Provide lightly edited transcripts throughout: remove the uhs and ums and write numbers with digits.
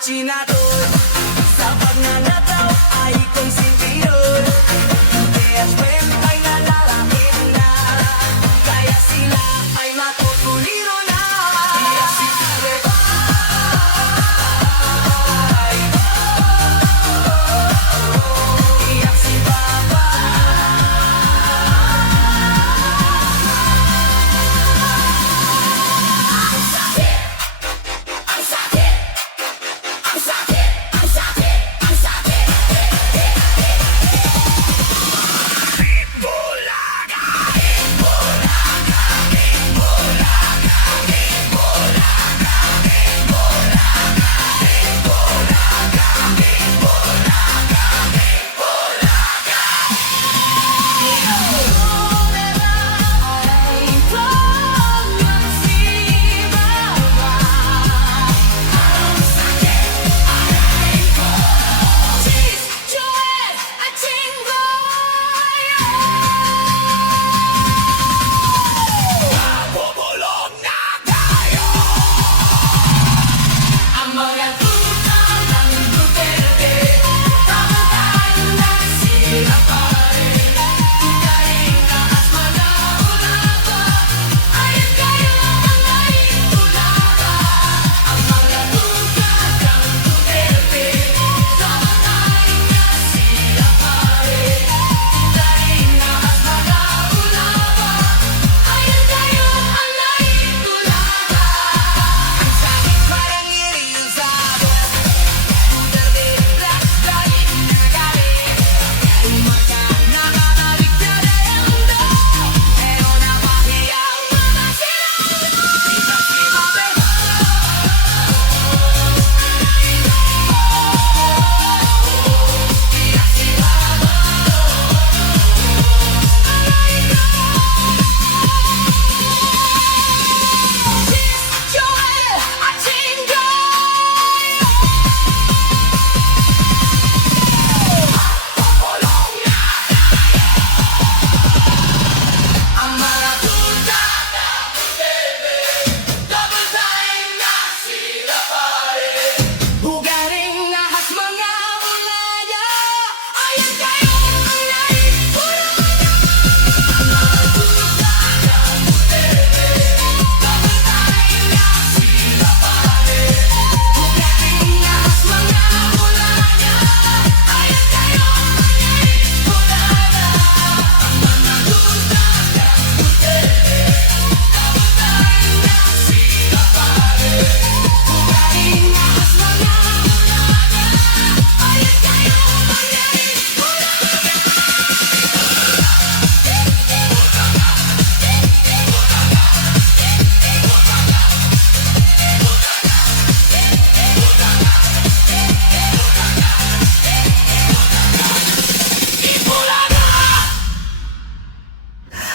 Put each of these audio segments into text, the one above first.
Chinatol sa pagnanakaw ay konsentiyon. Kaya swelta'y nalalapit na, kaya sila ay matutuliro na. Kaya si Babay, iyak si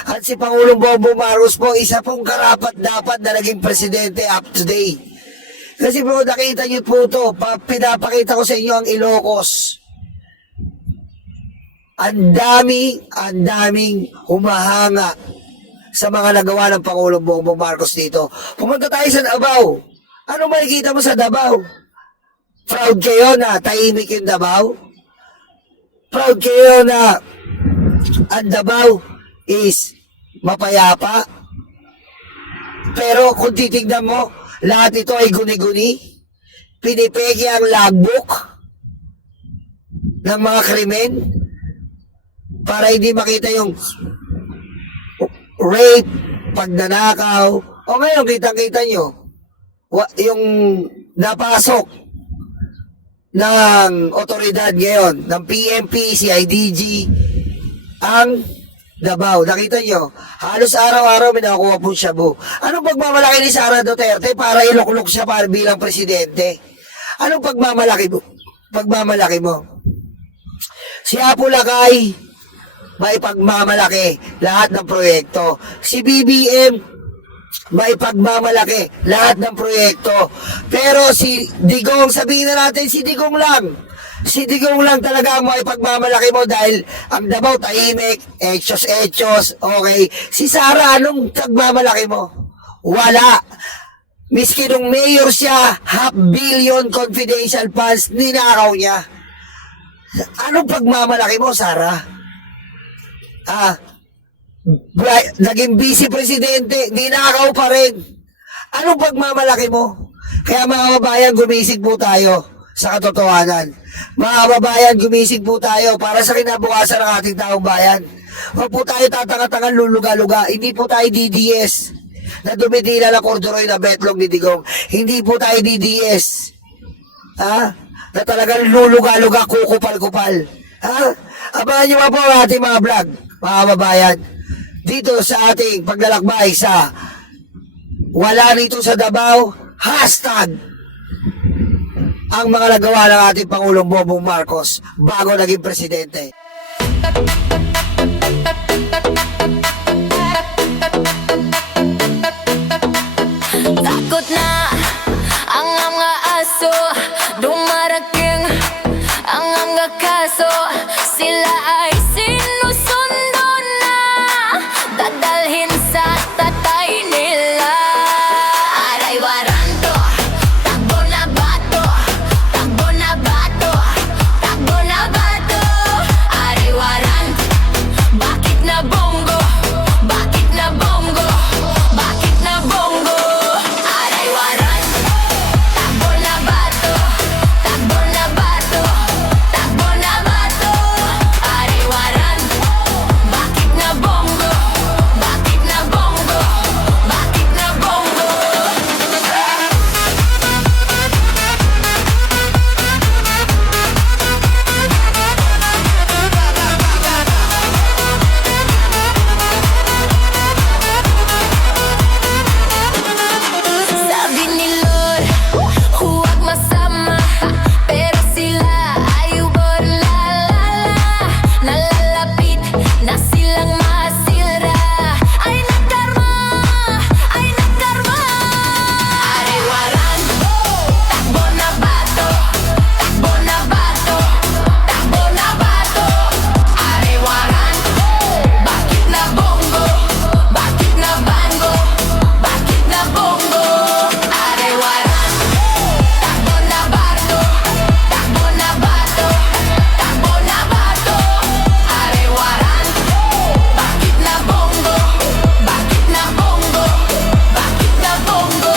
At si Pangulong Bongbong Marcos po, isa pong karapat-dapat na naging presidente up to date. Kasi po, nakita niyo po ito, pinapakita ko sa inyo ang Ilocos. Ang daming humahanga sa mga nagawa ng Pangulong Bongbong Marcos dito. Pumunta tayo sa Davao. Ano makikita mo sa Davao? Proud kayo na tahimik yung Davao? Proud kayo na ang Davao is mapayapa? Pero kung titignan mo, lahat ito ay guni-guni. Pinipeke ang logbook ng mga krimen para hindi makita yung rape, pagnanakaw. O ngayon, kitang-kita nyo, yung napasok ng otoridad ngayon, ng PNP, CIDG, ang Davao. Nakita nyo, halos araw-araw may nakakuha po shabu. Anong pagmamalaki ni Sara Duterte para iluklok siya para bilang presidente? Anong pagmamalaki mo? Si Apo Lakay, may pagmamalaki lahat ng proyekto. Si BBM, may pagmamalaki lahat ng proyekto. Pero si Digong, sabihin na natin si Digong lang. Si Digong lang talaga ang may pagmamalaki mo dahil ang Davao tahimik, etchos, okay. Si Sara, anong pagmamalaki mo? Wala. Miski nung mayor siya, $500 million confidential funds, ninakaw niya. Anong pagmamalaki mo, Sara? Naging vice presidente, ninakaw pa rin. Anong pagmamalaki mo? Kaya mga kababayan, gumising po tayo sa katotohanan. Mga kababayan, gumising po tayo para sa kinabukasan ng ating taong bayan. Huwag po tayo tatanga-tangan luluga-luga. Hindi po tayo DDS na dumidila na korduroy na betlog ni Digong. Hindi po tayo DDS. Na talagang luluga-luga, kukupal-kupal. Abangan nyo pa po ang ating mga vlog, mga kababayan. Dito sa ating paglalakbay sa Wala Rito sa Davao, hashtag ang mga nagawa ng ating Pangulong Bongbong Marcos bago naging presidente. Takot na ang mga aso, dumarating ang mga kaso. Sila ay sinusundo na, dadalhin sa tatay nila. Aray waranto, takbo na bato, takbo na bato, takbo na bato. Aray waranto, bakit na bongo, bakit na bongo, bakit na bongo. Aray waranto, takbo na bato, takbo na bato, takbo na bato. Aray waranto, bakit na bongo, bakit na bongo, bakit na bongo. Sabi ni Lord, huwag masama, pero sila ay uborlalala. Nalalapit na silang masira, ay nagkarma, ay nagkarma. Aray waranto, takbo na bato, takbo na bato, takbo na bato. Aray waranto, bakit na bongo, bakit na bango, bakit na bongo. Aray waranto, takbo na bato, takbo na bato, takbo na bato. Aray waranto, bakit na bongo, bakit na bongo, bakit na bongo.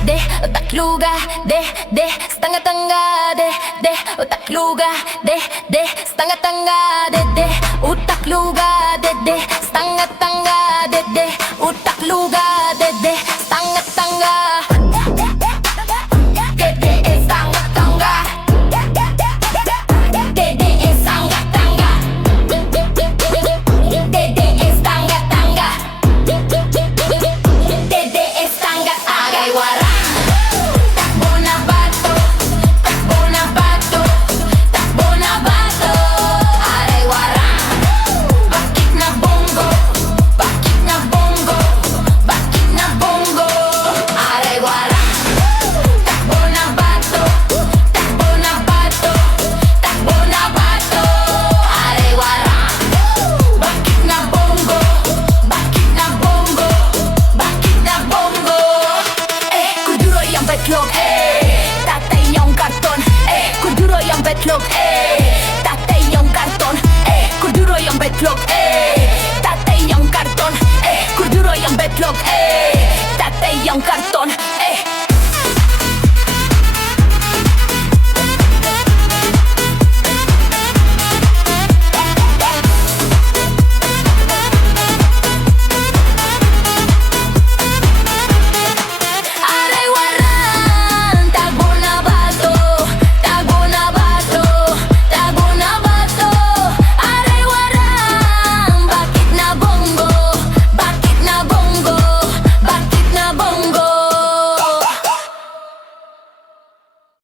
De, utakluga, de, stanga-tanga, de, utakluga, de, stanga-tanga, de, utakluga, de, stanga-tanga, de, utakluga, de, stanga-tanga. De, stanga-tanga. De, stanga-tanga. De, stanga-tanga. Dede estanga agay waranto, takbo na bato, takbo na bato, takbo na bato. Aray waranto, bakit na bongo, bakit na bongo, bakit na bongo. Aray waranto, takbo na bato, takbo na bato, takbo na bato. Aray waranto, bakit na bongo, bakit na bongo, bakit na bongo. Kuduro yung betlog, tatay yung karton. Kuduro yung betlog, tatay yung karton. Kuduro yung betlog, tatay yung karton. Kuduro yung betlog, tatay yung karton.